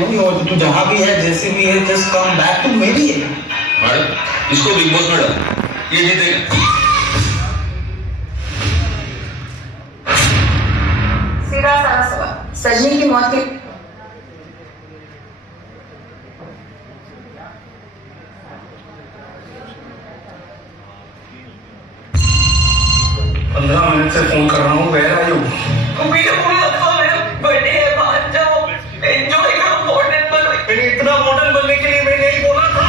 नहीं, और तू जहाँ भी है जैसे भी है जस्ट कम बैक टू मेरी है। मैडम इसको बिग बॉस में डाल, ये जीतेगा। सीधा सारा सवाल, सजनी की मौत के 15 मिनट से फोन कर रहा हूँ, वेयर आर यू? बर्थडे है, बाहर जाओ, एंजॉय करो, मॉडर्न बनो। मैंने इतना मॉडर्न बनने के लिए मैं नहीं बोला था।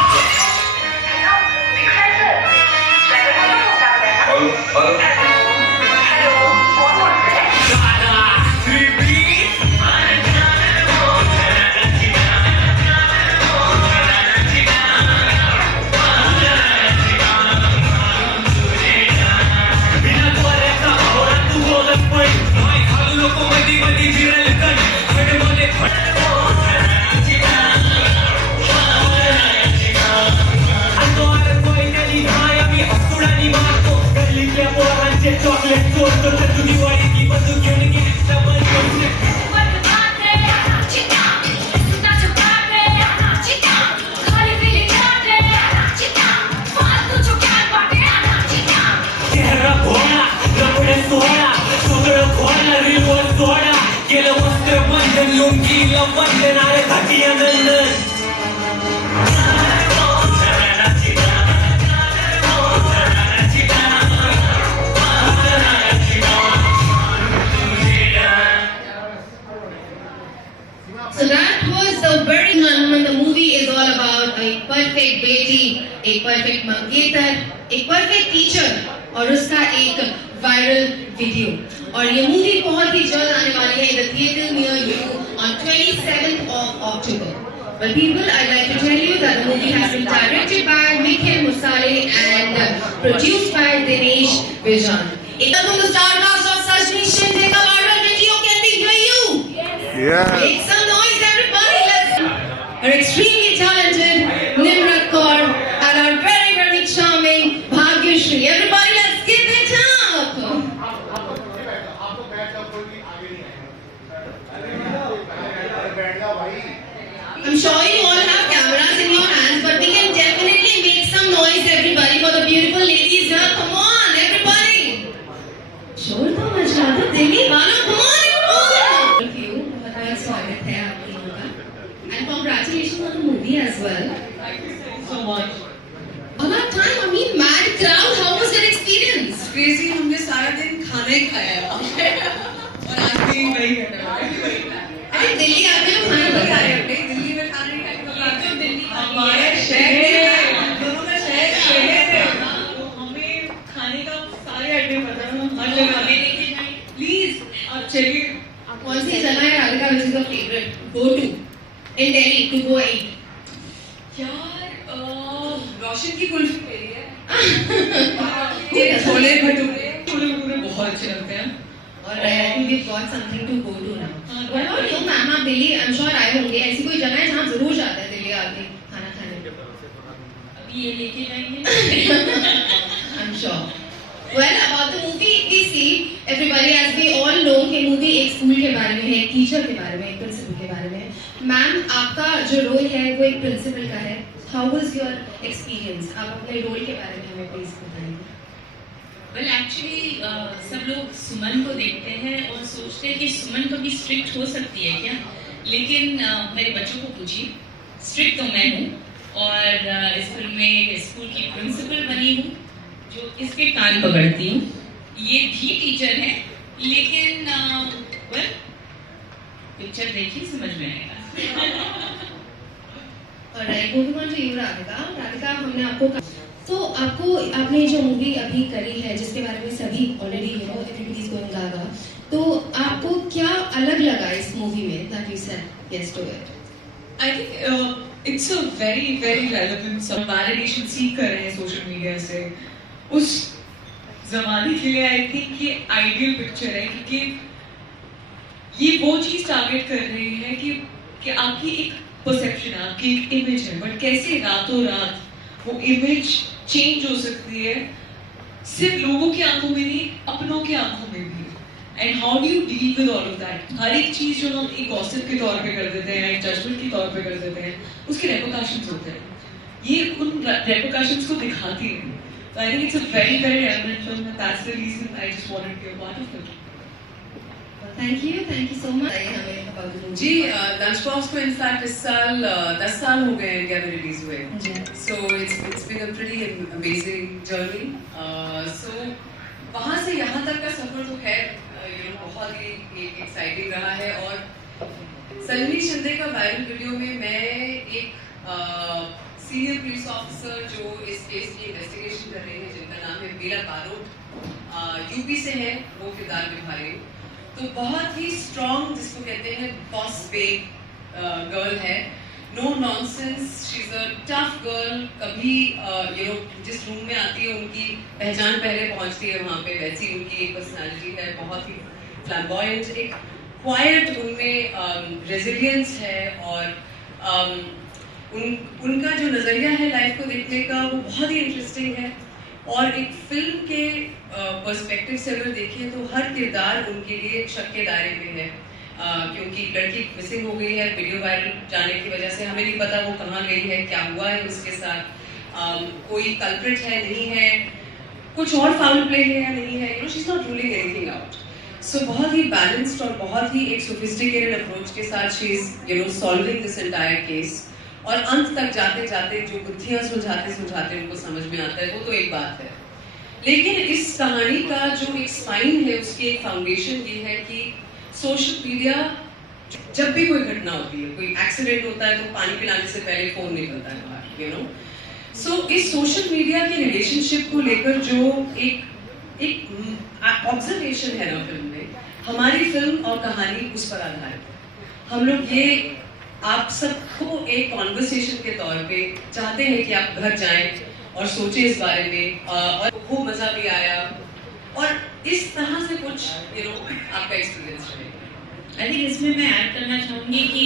So that was the very moment. The movie is all about a perfect बेटी, एक perfect मंगेतर, एक perfect teacher और उसका एक viral video. और ये मूवी बहुत ही जल्द आने वाली है in the theatre near you on 27th of October. Well, people, I'd like to tell you that the movie has been directed by Nikhil Musale and produced by Dinesh Vijan. Ekta from the star cast of Sajni Shinde ka viral video, can we hear you? Yeah. Make some noise, everybody. Let's. Our extremely talented Nimrat Kaur and our very, very charming Bhagyashri. Everybody, let's give it up. I'm sure you all have cameras in your hands, but we can definitely make some noise, everybody, for the beautiful ladies here. Come on, everybody. शोर तो मचा दो, दिल्ली वालों, come on, everyone. Thank you. बहुत स्वागत है आप तीनों का. And congratulations on the movie as well. Thank you so much. On that time, I mean, mad crowd. How was that experience? Crazy, हमने सारा दिन खाना ही खाया है और आज भी वही करना है। अरे दिल्ली आते हो खाना बता रहे हो? दिल्ली में खाने का तो दिल्ली हमारा शहर है, दोनों का शहर है, तो हमें खाने का सारे अड्डे पता है, हर जगह प्लीज आप चलिए। कौन सी जगह है Radhika which is your favorite? Go to in Delhi to go eat. यार रोशन की कुल्फी मेरी है। छोले भटूरे बहुत अच्छे लगते हैं। और I think we've got something to go to now. What about you, ma'am? आप दिल्ली I'm sure आए होंगे. ऐसी कोई जगह है जहाँ जरूर जाते हैं दिल्ली आके खाना खाने? अभी ये लेके जाएंगे। I'm sure. Well, about the movie, we see everybody as we all know कि movie एक स्कूल के बारे में है, एक टीचर के बारे में, एक प्रिंसिपल के बारे में है. मैम, आपका जो रोल है वो एक प्रिंसिपल का है. How was your experience? आप अपने रोल के बारे में हमें प्लीज बताइए. Well, actually, सब लोग सुमन को देखते हैं और सोचते हैं कि सुमन कभी स्ट्रिक्ट हो सकती है क्या, लेकिन मेरे बच्चों को पूछिए, स्ट्रिक्ट तो मैं हूँ और इस फिल्म में स्कूल की प्रिंसिपल बनी हूँ जो इसके कान पकड़ती हूँ. ये भी टीचर है, लेकिन वेल पिक्चर देखिए समझ में आएगा. Alright, moving on to you, Radhika. Radhika, हमने आपको तो आपने जो मूवी अभी करी है जिसके बारे में सभी already everybody is going gaga, तो आपको क्या अलग लगा इस मूवी में that you said yes to it? I think it's a very very relevant सब validation सीख कर रहे हैं सोशल मीडिया से. उस जमाने के लिए आई थिंक ये आइडियल पिक्चर है क्योंकि ये वो चीज टारगेट कर रही है कि आपकी एक परसेप्शन है, आपकी एक इमेज है, बट कैसे रातों रात वो इमेज चेंज हो सकती है सिर्फ लोगों की आंखों में नहीं, अपनों की आंखों में भी. And how do you deal with all of that? हर एक चीज जो हम एक गॉसिप के तौर पे कर देते हैं, एक जजमेंट के तौर पे कर देते हैं, उसके रेपरकशंस होते हैं। ये उन रेपरकशंस को दिखाती है। So I think it's a very very relevant film, and that's the reason I just wanted to be a part of it. Thank you so much. हमें about the movie. जी lunch box को in fact इस साल 10 साल हो गए India में release हुए। So it's been a pretty amazing journey. So वहाँ से यहाँ तक का सफर तो खैर बहुत ही एक्साइटिंग रहा है। और सन्नी शिंदे का वायरल वीडियो में मैं एक सीनियर पुलिस ऑफिसर जो इस केस की इन्वेस्टिगेशन कर रहे हैं, जिनका नाम है मीरा बारोट, यूपी से है, वो किरदार निभा रही है। तो बहुत ही स्ट्रॉन्ग, जिसको कहते हैं बॉस बेब गर्ल है, no nonsense, she is a tough girl. कभी जिस रूम में आती है उनकी पहचान पहले पहुंचती है वहाँ पे, वैसी उनकी एक पर्सनालिटी है, बहुत ही फ्लैम्बॉयंट, एक क्वाइट उनमें रेजिलियंस है। और उनका जो नज़रिया है लाइफ को देखने का वो बहुत ही इंटरेस्टिंग है। और एक फिल्म के पर्सपेक्टिव से अगर देखें तो हर किरदार उनके लिए शक के दायरे में है, क्योंकि लड़की मिसिंग हो गई है वीडियो वायरल जाने की वजह से। हमें नहीं पता वो कहाँ गई है, क्या हुआ है उसके साथ, कोई कल्प्रिट है नहीं है, कुछ और फाउल प्ले है या नहीं है, she is not ruling anything out. So बहुत ही बैलेंस्ड और बहुत ही एक सोफिस्टिकेटेड अप्रोच के साथ she is solving this entire case. और अंत तक जाते जाते जो गुत्थियां सुलझाते सुलझाते उनको समझ में आता है, वो तो एक बात है। लेकिन इस कहानी का जो एक स्पाइन है, उसकी एक फाउंडेशन ये है कि सोशल मीडिया, जब भी कोई घटना होती है, कोई एक्सीडेंट होता है, तो पानी पिलाने से पहले फोन निकलता है बाहर, सो इस सोशल मीडिया के रिलेशनशिप को लेकर जो एक ऑब्जर्वेशन है ना फिल्म में, हमारी फिल्म और कहानी उस पर आधारित है। हम लोग ये आप सबको एक कॉन्वर्सेशन के तौर पे चाहते हैं कि आप घर जाएं और सोचें इस बारे में, और खूब मजा भी आया। और इस तरह से कुछ आपका एक्सपीरियंस रहेगा। आई थिंक इसमें मैं ऐड करना चाहूँगी कि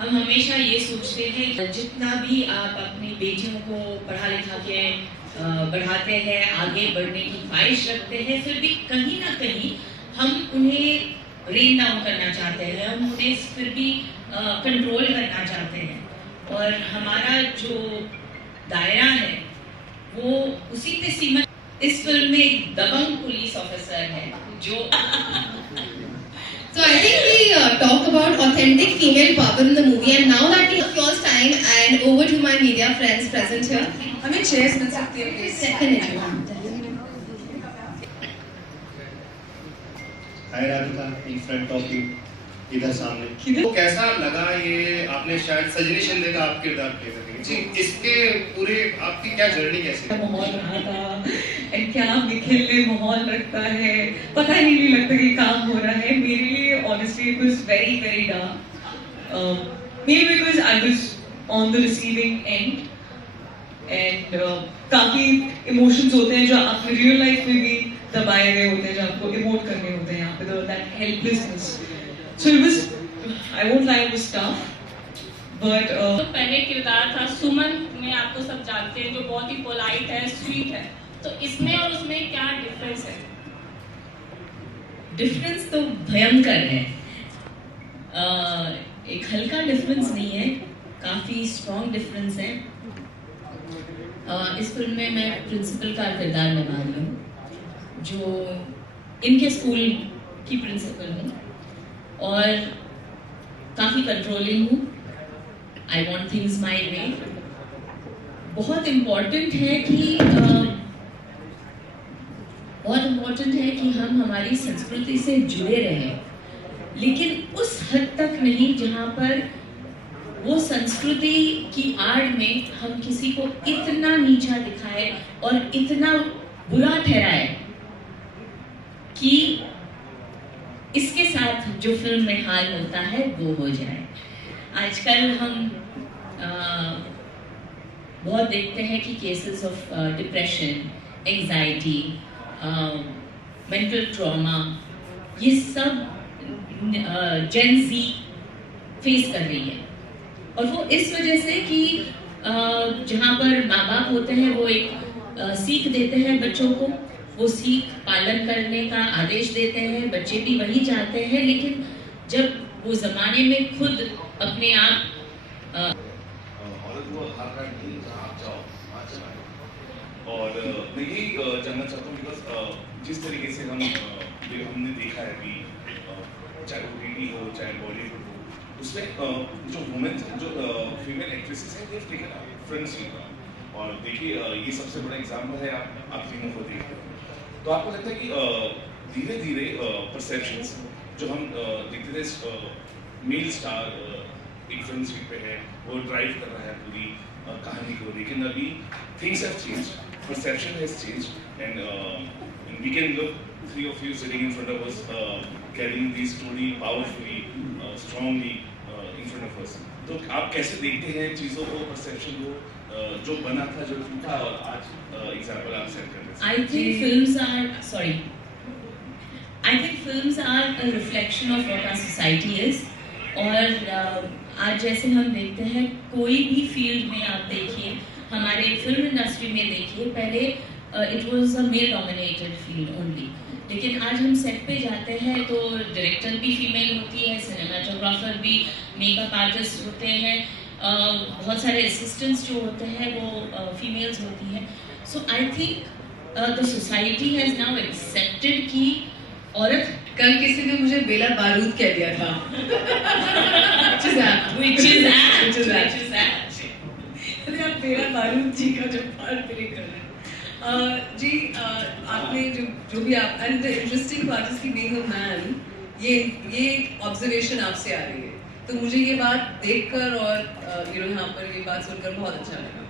हम हमेशा ये सोचते हैं जितना भी आप अपनी बेटियों को पढ़ा लिखा के बढ़ाते हैं, आगे बढ़ने की ख्वाहिश रखते हैं, फिर भी कहीं ना कहीं हम उन्हें रेन डाउन करना चाहते हैं, हम उन्हें फिर भी कंट्रोल करना चाहते हैं। और हमारा जो दायरा है वो उसी पे सीमित। इस फिल्म में एक दबंग पुलिस ऑफिसर है जो So I think we talk about authentic female power in the movie, and now that we have first time, and over to my media friends present here. हमें चेयर्स मिल सकती है please? Definitely. Hi Radhika, in front of you, इधर सामने। तो कैसा लगा ये, आपने शायद सजनी शिंदे का आप किरदार प्ले कर रही हैं जी, इसके पूरे आपकी क्या जर्नी कैसी माहौल रहा था, एंड क्या निखिल ने माहौल रखता है, पता ही नहीं लगता कि काम हो रहा है। मेरे लिए honestly it was very very dark, may be because I was on the receiving end, and काफी इमोशंस होते हैं जो आपने रियल लाइफ में भी दबाए गए होते हैं, जो आपको इमोट करने होते हैं यहाँ पे, that helplessness. So it was, I won't lie, it was tough, but तो पहले किरदार था सुमन में, आपको सब जानते हैं, जो बहुत ही पोलाइट है, स्वीट है। तो इसमें और उसमें क्या डिफरेंस है? डिफरेंस तो भयंकर है, एक हल्का डिफरेंस नहीं है, काफ़ी स्ट्रॉन्ग डिफरेंस है। इस फिल्म में मैं प्रिंसिपल का किरदार निभा रही हूँ, जो इनके स्कूल की प्रिंसिपल हूँ, और काफ़ी कंट्रोलिंग हूँ। आई वॉन्ट थिंग्स माई वे। बहुत इम्पॉर्टेंट है कि हम हमारी संस्कृति से जुड़े रहें, लेकिन उस हद तक नहीं जहाँ पर वो संस्कृति की आड़ में हम किसी को इतना नीचा दिखाए और इतना बुरा ठहराए कि इसके साथ जो फिल्म में हाल होता है वो हो जाए। आजकल हम बहुत देखते हैं कि cases of depression, anxiety, mental trauma, ये सब जेन ज़ी फेस कर रही है। और वो इस वजह से कि जहाँ पर माँ बाप होते हैं वो एक सीख देते हैं बच्चों को, वो सीख पालन करने का आदेश देते हैं, बच्चे भी वही चाहते हैं, लेकिन जब वो ज़माने में खुद अपने आप और मैं यही जानना चाहता हूँ बिकॉज जिस तरीके से हमने देखा है अभी, चाहे वो टीवी हो चाहे बॉलीवुड हो, उसमें जो वुमेन जो फीमेल एक्ट्रेसेस हैं, देव टेकन फ्रंट सीट। और देखिए ये सबसे बड़ा एग्जाम्पल है, आप तीनों को देखते हैं तो आपको लगता है कि धीरे धीरे परसेप्शंस जो हम देखते थे मेल स्टार एक फ्रंट सीट पे है, वो ड्राइव कर रहा है पूरी कहानी को, लेकिन अभी things have changed, perception has changed, and we can look three of you sitting in front of us carrying the story powerfully, strongly in front of us. तो आप कैसे देखते हैं चीज़ों को, perception को, जो बना था, जो टूटा, और आज एग्जाम्पल आप सेट कर रहे हैं? I think films are a reflection of what our society is. और आज जैसे हम देखते हैं, कोई भी फील्ड में आप देखिए, हमारे फिल्म इंडस्ट्री में देखिए, पहले it was a male dominated field only, लेकिन आज हम सेट पे जाते हैं तो डायरेक्टर भी फीमेल होती है, सिनेमाटोग्राफर भी, मेकअप आर्टिस्ट होते हैं, बहुत सारे असिस्टेंट्स जो होते हैं वो फीमेल्स होती हैं। So I think the society has now accepted कि औरत, कल किसी ने मुझे बेला बारूद कह दिया था which is apt. अरे आप बेला बारूद जी का जो पार्ट प्ले कर रहे हैं जी, आपने जो भी आप, and the interesting part is कि बीइंग अ मैन, ये ऑब्जर्वेशन आपसे आ रही है, तो मुझे ये बात देखकर और यहाँ पर ये बात सुनकर बहुत अच्छा लगा।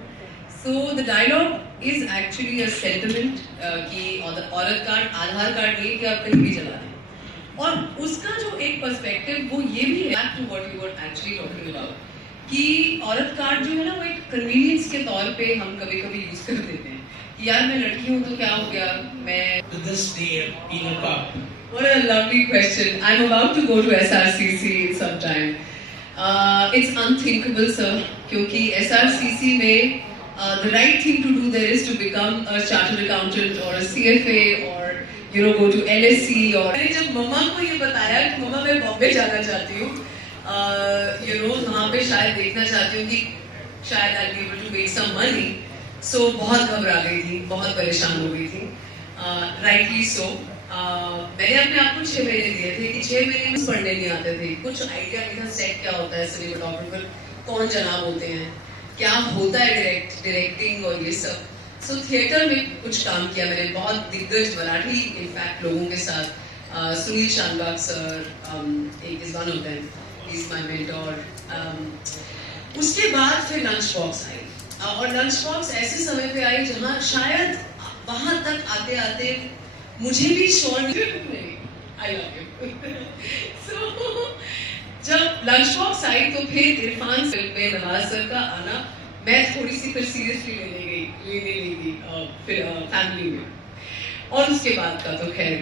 So the dialogue is actually a sentiment कि औरत कार्ड आधार कार्ड ये कि आप कहीं भी चला दें, और उसका जो एक पर्सपेक्टिव वो ये भी है, back to what you were actually talking about, कि औरत कार्ड जो है ना, वो एक कन्वीनियंस के तौर पे हम कभी कभी यूज कर देते हैं कि यार मैं लड़की हूँ तो क्या हो गया, मैं this day penal card. What a lovely question. I'm about to go to SRCC in some time. It's unthinkable, sir, क्योंकि SRCC में the right thing to do there is to become a chartered accountant or a CFA or go to LSE. और मैंने जब मम्मा को ये बताया कि मम्मा मैं बॉम्बे जाना चाहती हूँ, वहाँ पे शायद देखना चाहती हूँ कि शायद I'll be able to make some money, so बहुत घबरा गई थी, बहुत परेशान हो गई थी, rightly so. मैंने अपने आप को 6 महीने दिए थे कि 6 महीने में पढ़ने नहीं आते थे, कुछ आइडिया नहीं था सेट क्या होता है, सिनेमेटोग्राफर कौन जनाब होते हैं, क्या होता है डायरेक्टिंग और ये सब। सो थिएटर में कुछ काम किया मैंने, बहुत दिग्गज मराठी इनफैक्ट लोगों के साथ, सुनील शानबाग सर एक इस वन होते हैं, ही इज माय मेंटोर। उसके बाद फिर लंच बॉक्स आई, और लंच बॉक्स ऐसे समय पे आई जहाँ शायद वहाँ तक आते आते मुझे भी शोर आई लव यू। सो जब लंच बॉक्स आई तो फिर इरफान फिल्म में नवाज सर का आना, मैं थोड़ी सी फिर सीरियसली लेने लगी फिर फैमिली में, और उसके बाद का तो खैर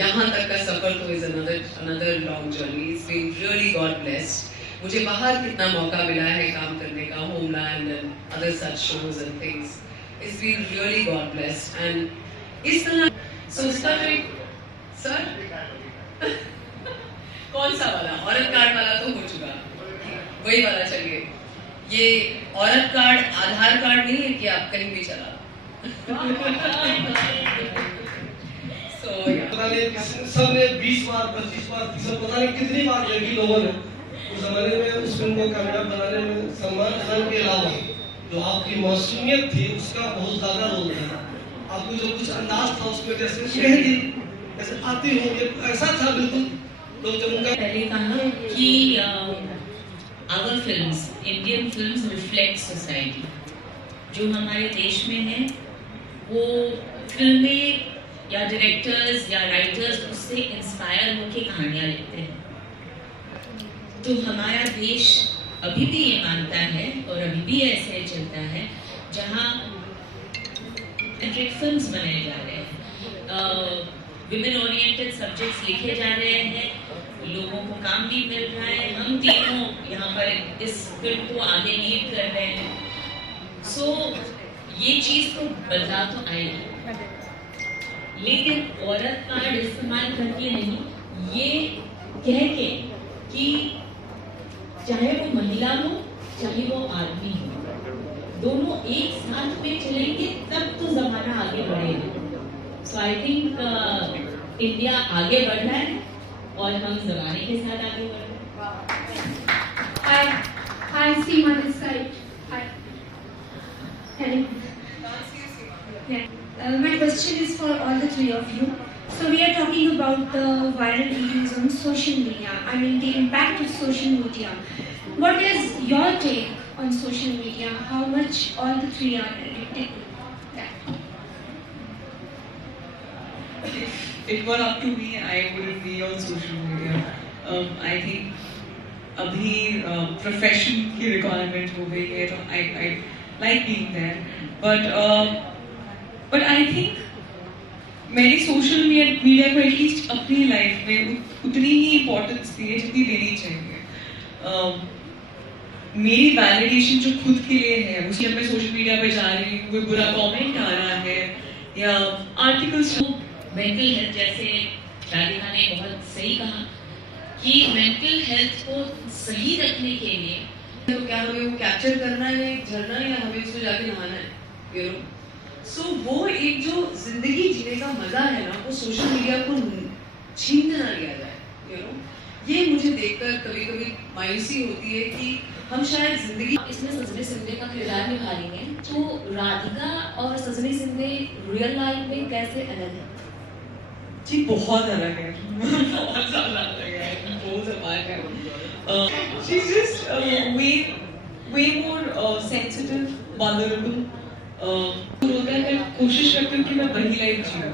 यहाँ तक का सफर तो is another long journey. It's been really God blessed. मुझे बाहर कितना मौका मिला है काम करने का, Homeland and other such shows and things, it's been really God blessed. And इस तरह सोचता रही सर कौन सा वाला, औरत कार्ड वाला तो हो चुका, वही वाला चलिए, ये औरत कार्ड आधार कार्ड नहीं है कि आप कहीं भी चला। सबने 20 बार 25 बार 30 पता नहीं कितनी बार देखी लोगों ने। उस जमाने में उस फिल्म को कामयाब बनाने में सलमान खान के अलावा जो आपकी मौसमियत थी उसका बहुत ज्यादा रोल था। आपको जो कुछ अंदाज था उसमें जैसे आती हो, ऐसा था बिल्कुल लोग जब उनका पहले कहा कि our films, Indian films reflect society. जो हमारे देश में है वो फिल्में या डायरेक्टर्स या राइटर्स उससे इंस्पायर होकर कहानियाँ लिखते हैं। तो हमारा देश अभी भी ये मानता है और अभी भी ऐसे चलता है जहाँ फिल्म्स बनाए जा रहे हैं, विमेन ओरिएंटेड सब्जेक्ट्स लिखे जा रहे हैं, लोगों को काम भी मिल रहा है, हम तीनों यहाँ पर इस फिल्म को आगे लीड कर रहे हैं। सो ये चीज़ तो बदलाव तो आएगी। लेकिन औरत कार्ड इस्तेमाल करके नहीं, ये कह के कि चाहे वो महिला हो चाहे वो आदमी हो, दोनों एक साथ में चलेंगे तब तो जमाना आगे बढ़ेगा। सो आई थिंक इंडिया आगे बढ़ रहा है और हम जमाने के साथ आगे बढ़ रहे हैं। Hi, Seema this side. Hi. Hello. Yeah. My question is for all the three of you. So we are talking about the viral videos on social media. I mean the impact of social media. What is your take on social media? How much all the three are addicted to that? If it were up to me, I wouldn't be on social media. I think अभी profession की requirement हो गई है, तो I like being there, but I think मैंने social media को at least अपनी life में उतनी ही इम्पोर्टेंस दी है जितनी देनी चाहिए। मेरी वैलिडेशन जो खुद के लिए है, उसकी मैं सोशल मीडिया पे जा रही हूँ, कोई बुरा कमेंट आ रहा है या आर्टिकल्स। मेंटल हेल्थ, जैसे राधिका ने बहुत सही कहा कि मेंटल हेल्थ को सही रखने के लिए तो क्या हमें वो कैप्चर करना है झरना, या हमें उसको जाके नहाना है, यू नो। सो वो एक जो जिंदगी जीने का मजा है ना, वो सोशल मीडिया को छीनने ना लिया जाए, यू नो। ये मुझे देखकर कभी कभी मायूसी होती है कि हम शायद जिंदगी। इसमें सजनी सिंधे का किरदार निभा रही हैं, तो राधिका और सजनी सिंधे रियल लाइफ में कैसे अलग है? जी बहुत अलग है, बहुत ज़्यादा अलग है, बहुत अलग है। She's just way more sensitive, vulnerable. होता है, मैं कोशिश करती हूँ कि मैं वही लाइफ जीऊँ,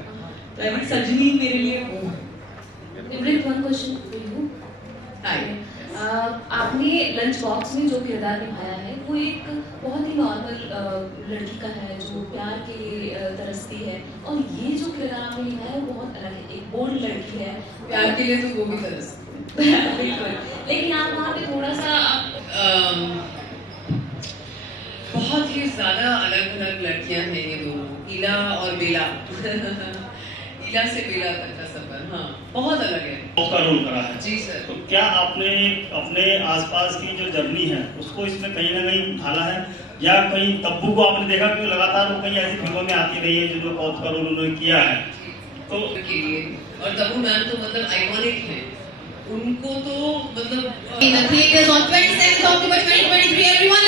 तो आई थिंक सजनी मेरे लिए वो है। One question for you. आपने लंच बॉक्स में जो किरदार निभाया है वो एक बहुत ही नॉर्मल लड़की का है जो प्यार के लिए तरसती है, और ये जो किरदार आपने निभाया है वो बहुत अलग है, एक बोल्ड लड़की है। प्यार के लिए तो वो भी तरसती है बिल्कुल, लेकिन आप वहाँ पे थोड़ा सा बहुत ही ज्यादा अलग अलग लड़कियां हैं ये दोनों, ईला और बेला। ईला से बेला तक का सफर, हाँ बहुत अलग है। का रोल करा है जी सर। तो क्या आपने अपने आसपास की जो जर्नी है उसको इसमें कहीं ना कहीं ढाला है, या कहीं तब्बू को आपने देखा कि लगातार वो कहीं ऐसी फिल्मों में आती रही है जो बहुत का रोल उन्होंने किया है तो के लिए, और तब्बू मैम तो मतलब आइकॉनिक है, उनको तो मतलब In the theaters on 27th October 2023, everyone